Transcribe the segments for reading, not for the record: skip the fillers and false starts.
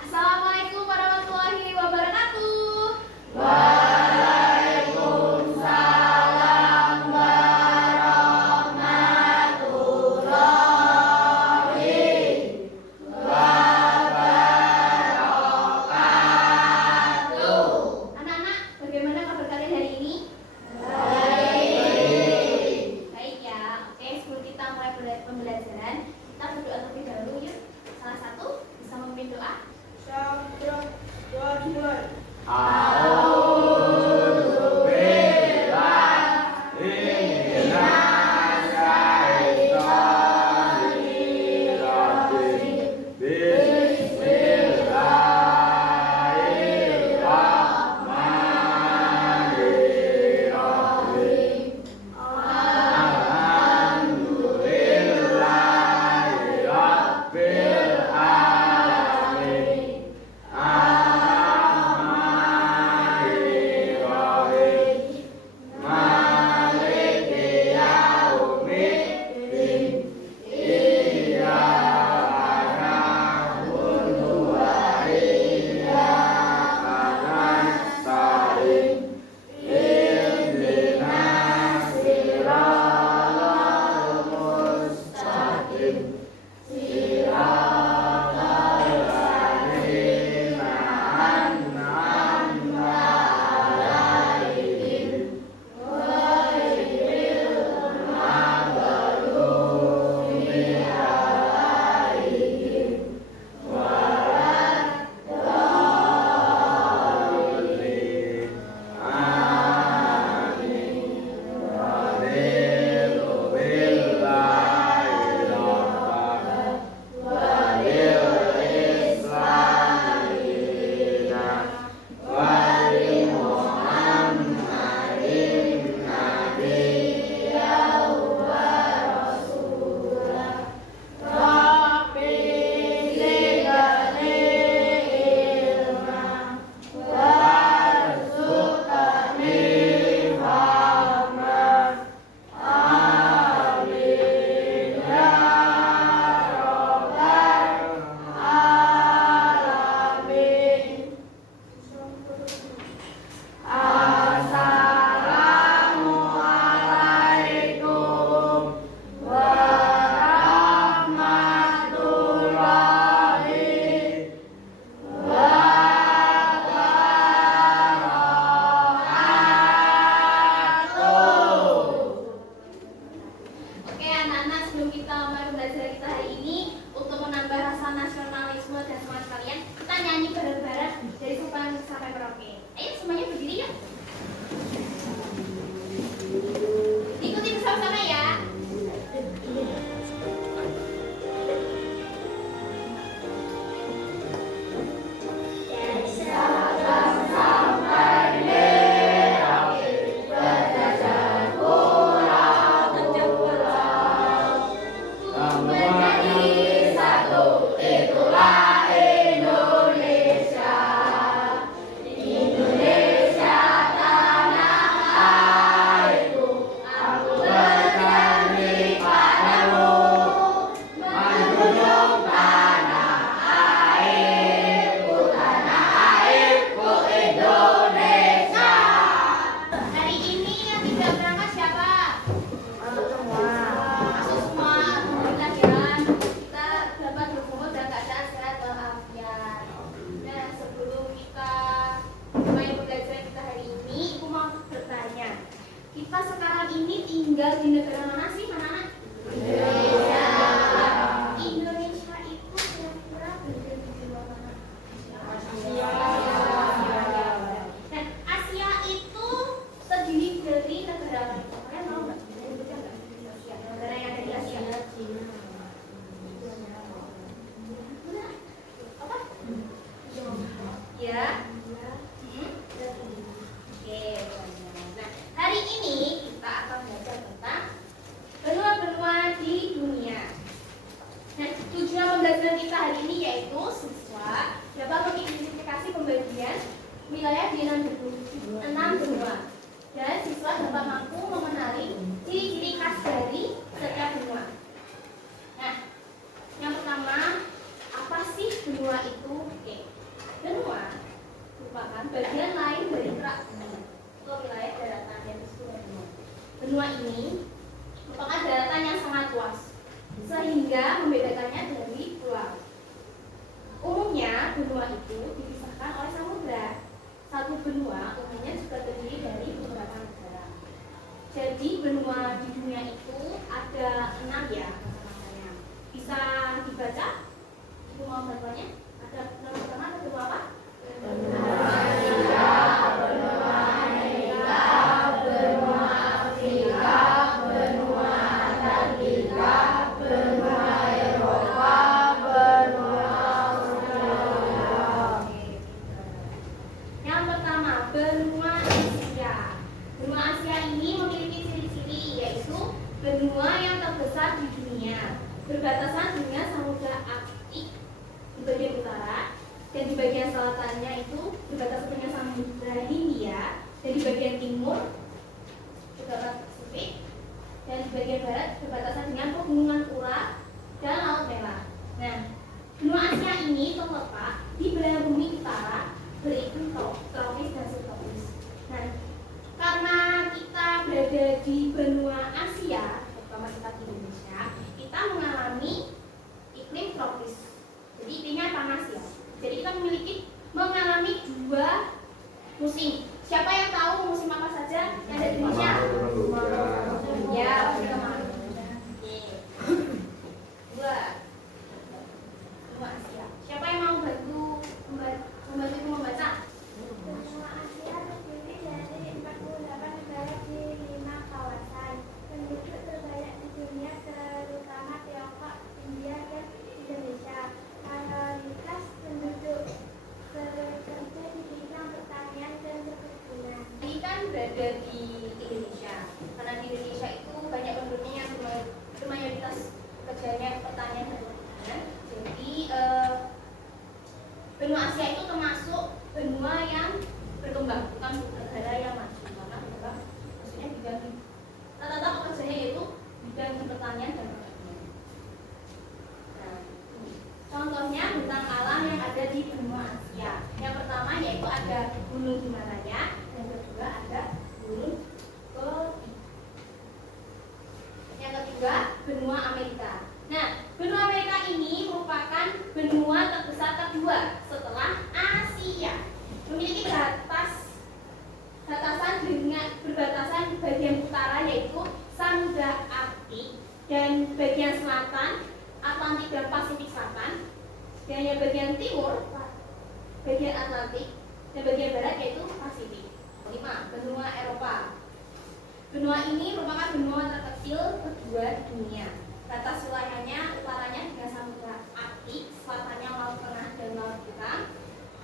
Assalamualaikum warahmatullahi wabarakatuh. Waalaikumsalam warahmatullahi wabarakatuh. Anak-anak, bagaimana kabar kalian hari ini? Baik. Baik ya. Oke, sebelum kita mulai pembelajaran, kita berdoa terlebih dahulu yuk. Salah satu bisa memimpin doa. A'udzu billahi minas syaitonir rajim. Bismillahirrahmanirrahim. Alhamdulillahi rabbil alamin. Ar-Rahmanir-Rahim. Maliki yaumiddin. Iyyaka na'budu wa iyyaka nasta'in. Ihdinas siratal mustaqim. Siratal ladzina an'amta 'alaihim ghairil maghdubi 'alaihim waladdallin. Amin. Raditu billahi rabban wa bil islami dinan wa bi Muhammadin nabiyyan wa rasulah. Rabbi zidni ilma warzuqni fahma. Amin ya rabbal alamin. Assalamualaikum warahmatullahi wabarakatuh. Oke anak-anak, sebelum kita mulai pembelajaran kita hari ini, untuk menambah rasa nasionalisme dan semangat kalian, kita nyanyi bareng-bareng dari Sabang sampai Merauke. Ayo semuanya berdiri yuk. Ikuti bersama-sama ya. Sampai Merauke berjajar pulau-pulau menjadi satu, itulah Indonesia. Indonesia tanah airku, aku berjanji padamu menjunjung tanah airku, Indonesia. Hari ini yang tidak berangkat siapa? Masuk semua. Alhamdulillah ya. Kita dapat berkumpul dalam keadaan sehat walafiat. Nah, sebelum kita mulai pembelajaran kita hari ini, aku mau bertanya. Kita sekarang ini tinggal di negara mana sih, anak-anak? Indonesia. Indonesia itu kira-kira berada di luar mana? Nah, Asia itu terdiri dari negara apa? Kalian mau nggak? Menyebutkan nggak? Asia. Negara yang ada di Asia. Benar? Apa? Ya. Oke. Nah, hari ini kita akan belajar tentang merupakan bagian lain dari kerak bumi atau wilayah daratan yang disebut benua. Benua ini merupakan daratan yang sangat luas, sehingga membedakannya dari pulau. Umumnya benua itu dipisahkan oleh samudra. Satu benua umumnya juga terdiri dari beberapa negara. Jadi benua di dunia itu ada 6 ya macam-macamnya. Bisa dibaca? Ibu mau bantuannya? Ada nama pertama ada benua apa? Benua Asia, benua Amerika, benua Afrika, benua Antartika, benua Eropa, benua Australia. Yang pertama, benua Asia. Benua Asia ini memiliki ciri-ciri yaitu benua yang terbesar di dunia, berbatasan dengan Samudra Arktik di bagian utara, dan di bagian selatannya itu berbatasan dengan Samudra Hindia, dan di bagian timur juga Pasifik, dan di bagian barat berbatasan dengan pegunungan Ural dan Laut Merah. Nah, benua Asia ini terletak di belahan bumi utara beriklim tropis dan subtropis. Nah, karena kita berada di benua Asia, terutama kita di Indonesia, kita mengalami iklim tropis. Jadi iklimnya panas ya. Jadi kita mengalami 2 musim. Siapa yang tahu musim apa saja yang ada di Indonesia? Ya, musim kemarau. Dua Asia. Siapa yang mau membantu ibu membaca? Benua Asia terdiri dari 48 negara di 5 kawasan. Penduduk terbanyak di dunia terutama Tiongkok, India, dan Indonesia. Mayoritas penduduk bekerja di bidang pertanian dan perkebunan. Ini kan berada di Indonesia. Karena di Indonesia itu banyak penduduknya yang mayoritas pekerjaannya pertanian dan perkebunan. Jadi benua Asia itu termasuk benua yang berkembang, bukan negara yang maju. Karena berkembang maksudnya bidang rata-rata pekerjaannya yaitu bidang pertanian dan perkebunan. Nah, contohnya bentang alam yang ada di benua Asia. Yang pertama yaitu ada Gunung Himalaya, yang kedua ada Gunung Gobi. Yang ketiga benua Amerika. Nah, benua Amerika ini merupakan benua terbesar kedua setelah Asia. Memiliki berbatasan bagian utara yaitu Samudra Arktik dan bagian selatan Atlantik dan Pasifik Selatan. Dan yang bagian timur bagian Atlantik dan bagian barat yaitu Pasifik. 5. Benua Eropa. Benua ini merupakan benua terkecil kedua di dunia. Batas wilayahnya utaranya dengan Samudra Arktik, selatannya Laut Tengah dan Laut Hitam.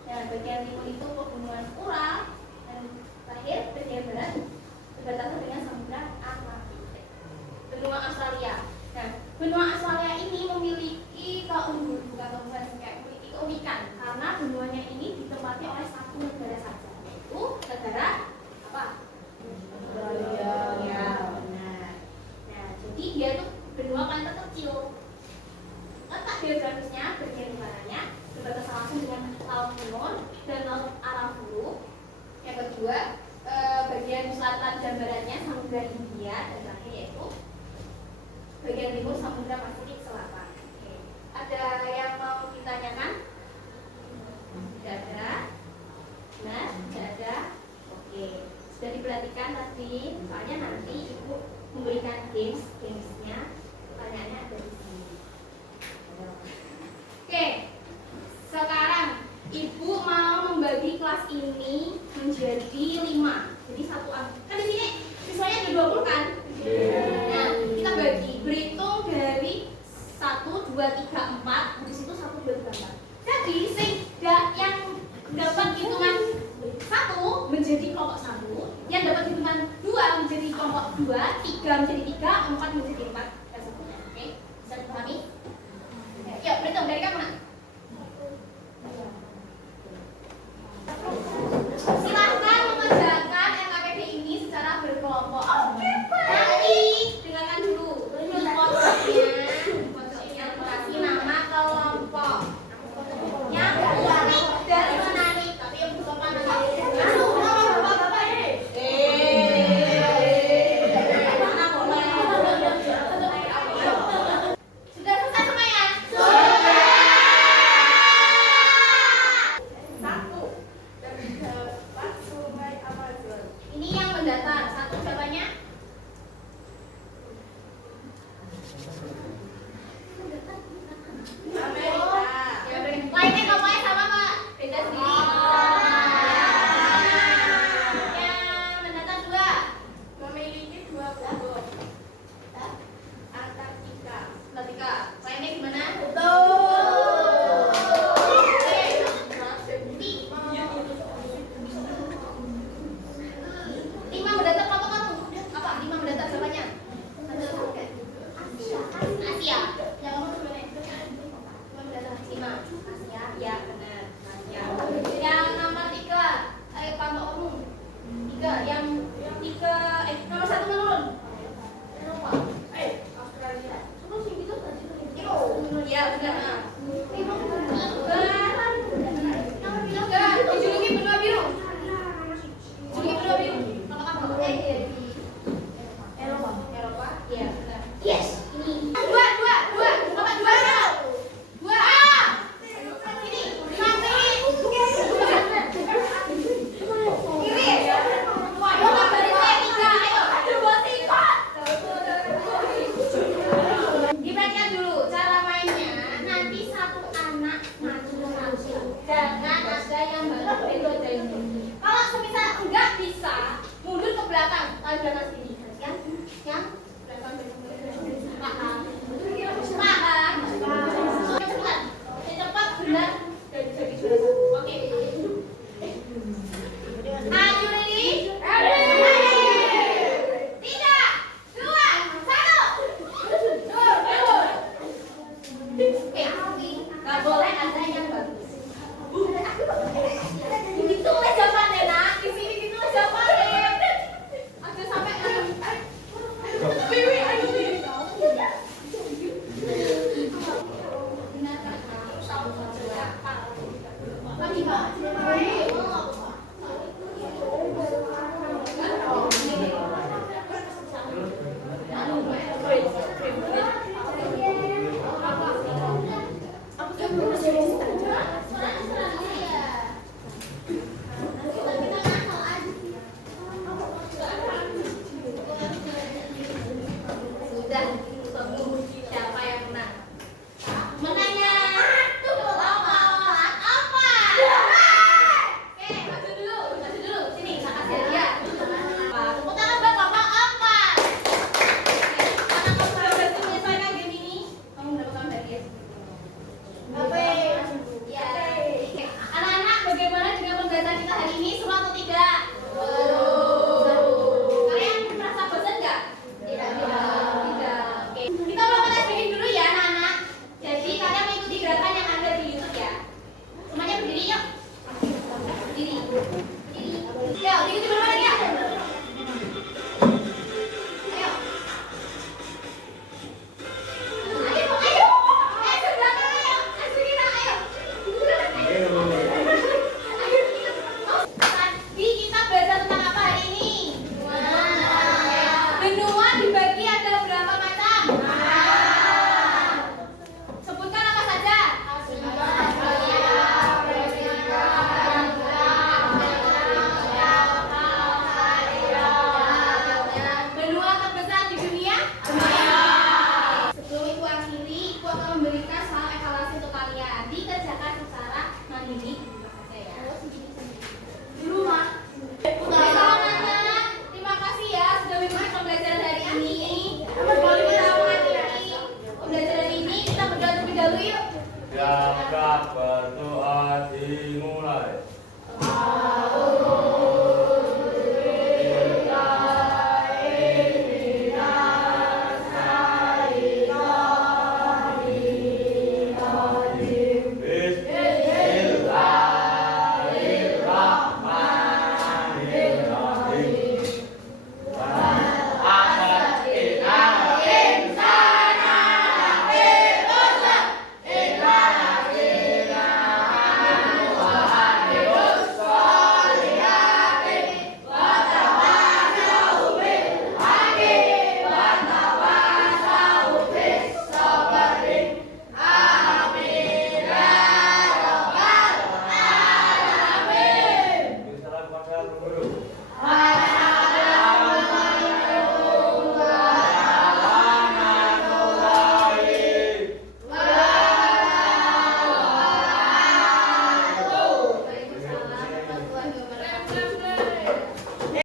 Dan bagian timur itu pegunungan Ural, dan terakhir bagian barat berbatasan dengan Samudra Atlantik. Benua Australia. Nah, benua Australia ini memiliki keunikan karena benuanya ini ditempati oleh satu negara saja, yaitu negara apa? Australia. Ya, benar. Nah, jadi dia tuh benua paling terkecil. Letak geografisnya bagian utaranya berbatasan langsung dengan Laut Timur dan Laut Arafuru. Yang kedua, bagian selatan dan baratnya Samudra Hindia, dan terakhir yaitu bagian timur Samudra Pasifik Selatan. Oke. Ada yang mau ditanyakan? Tidak ada? Nah, tidak ada? Oke. Sudah diperhatikan tadi, soalnya nanti ibu memberikan gamesnya. Pertanyaannya ada di sini. Oke. Sekarang ibu mau membagi kelas ini menjadi 5. Jadi satu kan di sini siswanya ada 20 kan? Nah, kita bagi, berhitung dari 1, 2, 3, 4. Habis itu 1, 2, 3, 4. Jadi yang dapat hitungan 1 menjadi kelompok 1, yang dapat hitungan 2 menjadi kelompok 2, 3 menjadi 3, 4 menjadi 4, dan seterusnya. Oke, bisa dipahami? Yuk, berhitung dari kamu nak. Silahkan mengerjakan LKPD ini secara berkelompok. Tapi dengarkan dulu. Pojoknya kasih nama kelompok. Yang unik dari mana nih? Tapi yang sopan belakang sini. Yang belakang paham. Paham. Cepat. Cepat benar dan jadi sudah. Oke. Are you ready? Tiga, dua, satu. Nggak boleh ada yang bagus. Ditulis jawabannya nak, di sini ditulis jawabannya. Ada sampai Bibi, ayo Bibi. Benar kan? Lagi Mbak.